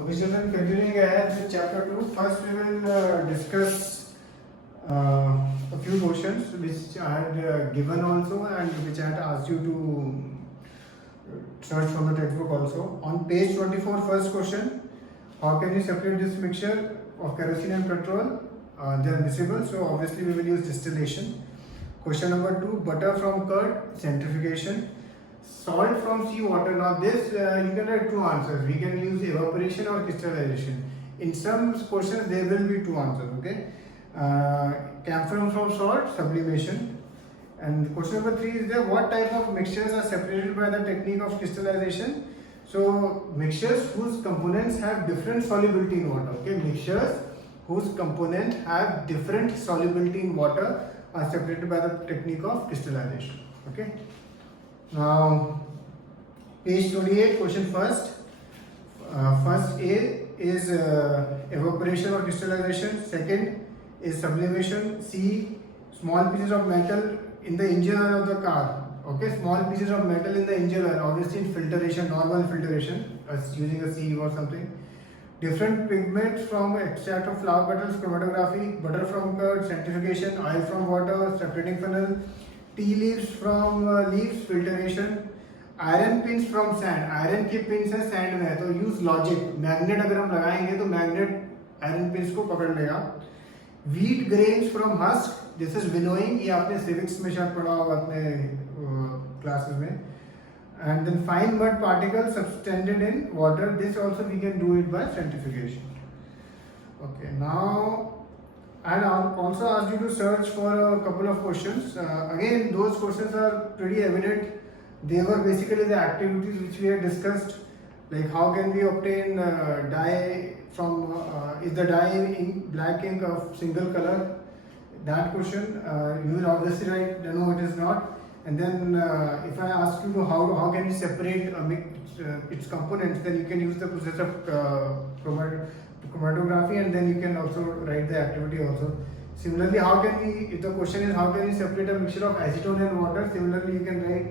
Okay, children, continuing ahead with chapter 2. First, we will discuss a few questions which I had given also and which I had asked you to search from the textbook also. On page 24, first question: how can you separate this mixture of kerosene and petrol? They are miscible, so obviously we will use distillation. Question number 2: butter from curd, centrifugation. Salt from seawater. Now this you can write two answers. We can use evaporation or crystallization. In some questions there will be two answers. Okay. Camphor from salt, sublimation. And question number 3 is there: what type of mixtures are separated by the technique of crystallization? So mixtures whose components have different solubility in water. Okay, mixtures whose components have different solubility in water are separated by the technique of crystallization. Okay. Now, page 28, question first. First A is evaporation or crystallization. Second is sublimation. C, small pieces of metal in the engine oil of the car. Okay, small pieces of metal in the engine oil, obviously in filtration, normal filtration, as using a sieve or something. Different pigments from extract of flower petals, chromatography, butter from curd, centrifugation, oil from water, separating funnel, tea leaves from leaves, filtration, iron pins from sand. Iron के pins है sand में, तो use logic. Magnet अगर हम लगाएंगे तो magnet iron pins को पकड़ लेगा. Wheat grains from husk, this is winnowing. ये आपने सिविक्स में शायद पढ़ा होगा अपने क्लासेस में. And then fine mud particle suspended in water, this also we can do it by centrifugation. Okay, now and I'll also ask you to search for a couple of questions. Again, those questions are pretty evident. They were basically the activities which we had discussed, like how can we obtain dye from, is the dye in black ink of single color? That question, you will obviously write, no it is not. And then if I ask you to how can you separate its components, then you can use the process of chromatography, and then you can also write the activity also. Similarly, how can we, if the question is how can you separate a mixture of acetone and water, similarly you can write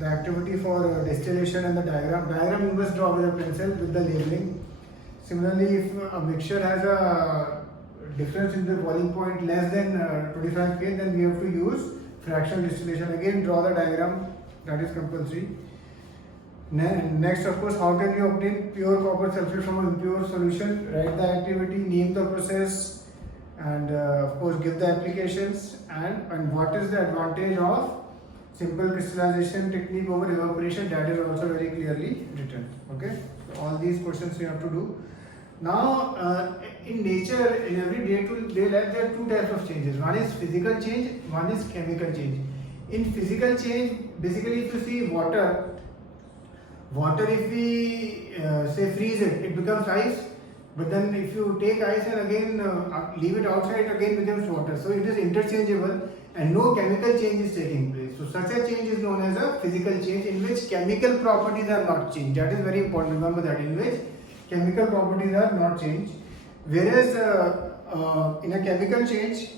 the activity for distillation and the diagram. Diagram you must draw with a pencil with the labeling. Similarly, if a mixture has a difference in the boiling point less than 25 K, then we have to use fractional distillation. Again, draw the diagram, that is compulsory. Next, of course, how can you obtain pure copper sulfate from an impure solution? Write the activity, name the process, and of course give the applications, and what is the advantage of simple crystallization technique over evaporation. That is also very clearly written. Okay, so all these questions you have to do. Now, in nature, in every day-to-day life, there are two types of changes. One is physical change, one is chemical change. In physical change, basically, if you see water, if we say freeze it, it becomes ice. But then if you take ice and again leave it outside, again becomes water. So it is interchangeable and no chemical change is taking place. So such a change is known as a physical change, in which chemical properties are not changed. That is very important. Remember that, in which chemical properties are not changed. Whereas in a chemical change,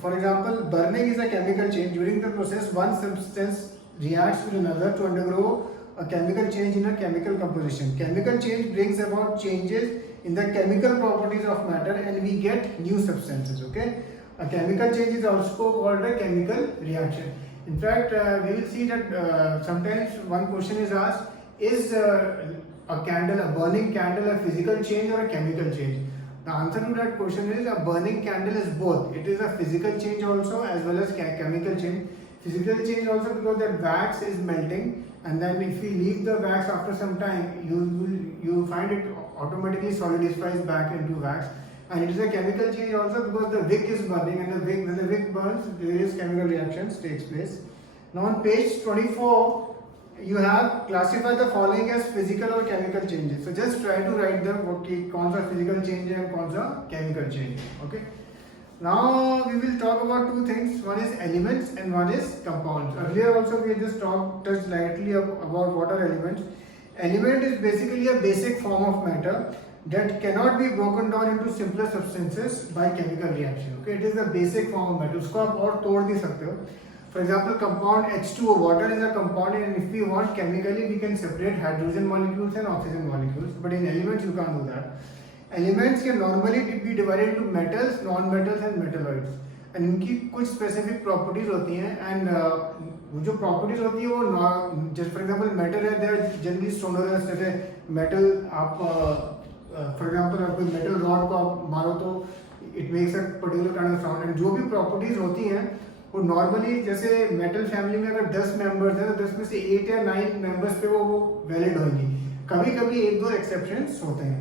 for example, burning is a chemical change. During the process, one substance reacts with another to undergo a chemical change in a chemical composition. Chemical change brings about changes in the chemical properties of matter and we get new substances. Okay, a chemical change is also called a chemical reaction. In fact, we will see that sometimes one question is asked: is a burning candle, a physical change or a chemical change? The answer to that question is a burning candle is both. It is a physical change also as well as chemical change. Physical change also because that wax is melting, and then if we leave the wax after some time, you find it automatically solidifies back into wax. And it is a chemical change also because the wick is burning, and when the wick burns, various chemical reactions takes place. Now on page 24, you have classified the following as physical or chemical changes. So just try to write them. Okay, कौन सा physical change है, कौन सा chemical change है. Okay. Now we will talk about two things. One is elements and one is compounds. Earlier also we just touched lightly about what are elements. Element is basically a basic form of matter that cannot be broken down into simpler substances by chemical reaction. Okay, it is the basic form of matter. उसको आप और तोड़ नहीं सकते हो. For example, compound H2O, water is a compound, and if we want chemically, we can separate hydrogen molecules and oxygen molecules. But in elements, you can't do that. Elements can normally be divided into metals, non-metals, and metalloids. And इनकी कुछ specific properties होती हैं, and वो जो properties होती है वो just for example metal है, they are generally sonorous. जैसे metal आप for example आप कोई metal rod को आप मारो तो it makes a particular kind of sound. And जो भी properties होती हैं वो नॉर्मली जैसे मेटल फैमिली में अगर 10 मेंबर्स हैं तो 10 में से 8 या 9 मेंबर्स पे वो वैलिड होंगी. कभी कभी एक दो एक्सेप्शंस होते हैं.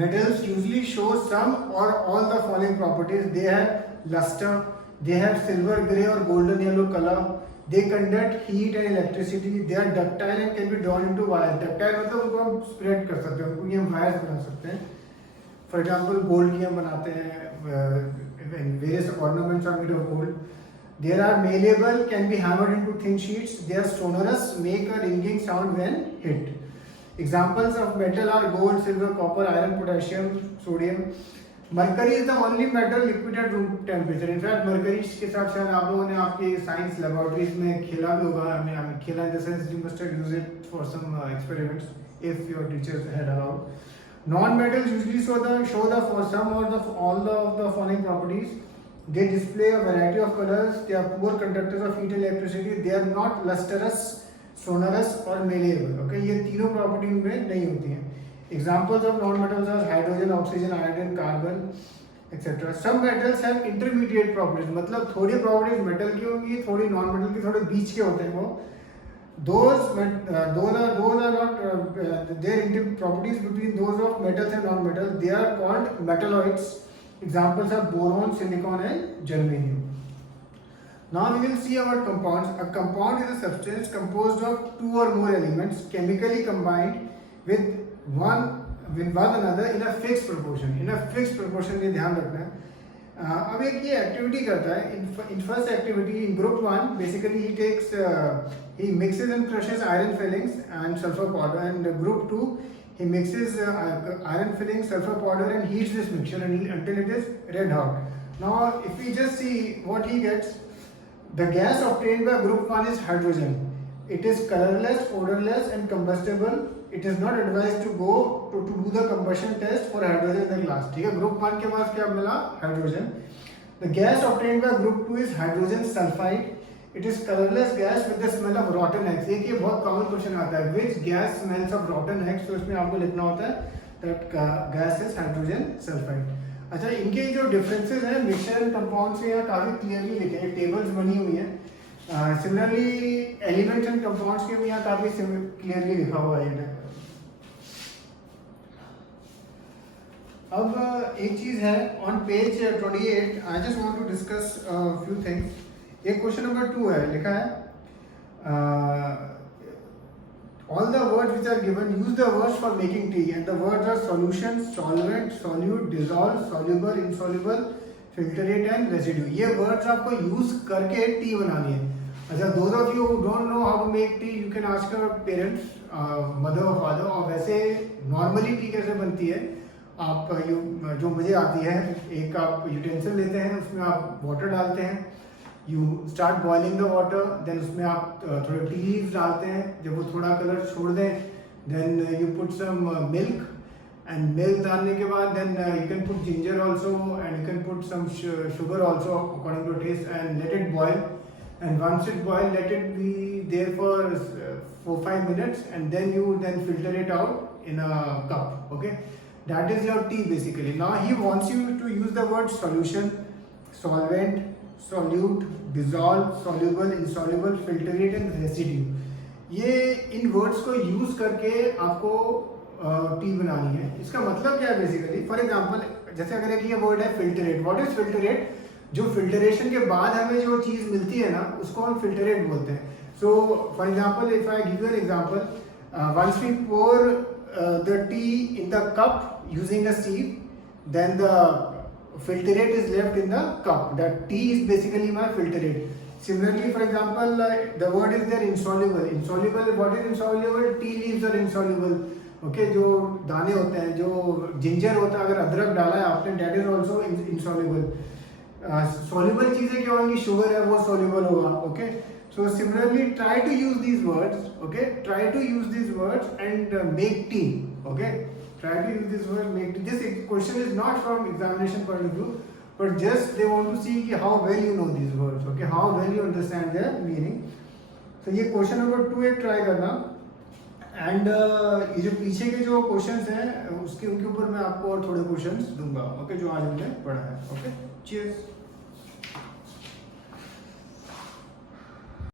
Metals usually show some or all the following properties. They have lustre, they have silver grey or golden yellow colour, they conduct heat and electricity, they are ductile and can be drawn into wire. Ductile मतलब उनको हम spread कर सकते हैं, उनको हम wires बना सकते हैं. फॉर एग्जांपल गोल्ड की हम बनाते हैं, various ornaments are made of gold. They are malleable, can be hammered into thin sheets. They are sonorous, make a ringing sound when hit. Examples of metal are gold, silver, copper, iron, potassium, sodium. Mercury is the only metal liquid at room temperature. In fact, mercury के साथ शायद आप लोगों ने आपके science laboratories में खेला भी होगा. I mean, खेला in the sense you must have used it for some experiments if your teachers had allowed. Non-metals usually show the for some or all of the following properties. They display a variety of colors. They are poor conductors of heat and electricity. They are not lustrous, sonorous or malleable. Okay, ये तीनों property में नहीं होती हैं. Examples of non-metals are hydrogen, oxygen, iodine, carbon, etc. Some metals have intermediate properties. मतलब थोड़ी properties metal की होंगी, थोड़ी non-metal की, थोड़े बीच के होते हैं वो. Those are not their properties between those of metals and non-metals. They are called metalloids. Examples are boron, silicon, and germanium. Now we will see about compounds. A compound is a substance composed of two or more elements chemically combined with one another in a fixed proportion. In a fixed proportion ये ध्यान रखना है. अब एक ये activity करता है. In first activity in group 1 basically he mixes and crushes iron fillings and sulfur powder, and group 2 he mixes iron fillings, sulfur powder, and heats this mixture until it is red hot. Now if we just see what he gets, the gas obtained by group 1 is hydrogen. It is colorless, odorless, and combustible. It is not advised to go to do the combustion test for hydrogen in the glass. ठीक है, group 1 के पास क्या मिला? Hydrogen. The gas obtained by group 2 is hydrogen sulfide. It is colorless gas with the smell of rotten eggs. एक ये बहुत common question आता है, which gas smells of rotten eggs? तो इसमें आपको लिखना होता है that gas is hydrogen sulfide. अच्छा, इनके जो डिफरेंसेस हैं मिक्सचर एंड कंपाउंड से यहाँ काफी क्लियरली लिखे हैं, टेबल्स बनी हुई हैं. सिमिलरली एलिमेंट्स एंड कंपाउंड्स के भी यहाँ काफी क्लियरली लिखा हुआ है. अब एक चीज है on page 28, I just want to discuss few things. एक क्वेश्चन नंबर 2 है, लिखा है all the words which are given, use the words for making tea, and the words are solution, solvent, solute, dissolve, soluble, insoluble, filtrate and residue. ये words आपको use करके T बनानी है. अच्छा, those of you who don't know how to make tea, you can ask your parents, mother or father. और वैसे normally T कैसे बनती है, आप जो मुझे आती है, एक आप यूटेंसिल लेते हैं, उसमें आप वाटर डालते हैं, you start boiling the water, then उसमें आप थोड़े टी लीव्स डालते हैं. जब वो थोड़ा कलर छोड़ दें, then you put some milk, and milk डालने के बाद then you can put ginger also, and you can put some sugar also according to taste, and let it boil. And once it boil, let it be there for 4-5 minutes, and then you filter it out in a cup. Okay, that is your tea basically. Now he wants you to use the word solution, solvent, solute, dissolve, soluble, insoluble, filtrate and residue. ये इन words को use करके आपको T बनानी है. इसका मतलब क्या है बेसिकली? फॉर एग्जांपल, जैसे अगर एक ये वर्ड है फिल्टरेट. What is filtrate? जो फिल्टरेशन के बाद हमें जो चीज़ मिलती है ना, उसको हम फिल्टरेट बोलते हैं. So for example, if I give you an example, once we pour the tea in the cup using a sieve, then the filtrate is left in the cup. That tea is basically my filtrate. Similarly, for example, the word is there insoluble. Insoluble, what is insoluble? Tea leaves are insoluble. Okay, जो दाने होते हैं, जो ginger होता है, अगर अदरक डाला है आपने, that is also insoluble. Soluble चीजें क्या होंगी, शुगर है वो सॉल्युबल होगा, okay. So similarly try to use these words, okay, try to use these words and make tea, okay, try to use this word make tea. This question is not from examination point of view, but just they want to see कि how well you know these words, okay, how well you understand their meaning. So ये question number 2 एक try करना, and ये जो पीछे के जो questions हैं उसके उनके ऊपर मैं आपको और थोड़े क्वेश्चंस दूंगा, ओके, जो आज हमने पढ़ा है, ओके। चीयर्स।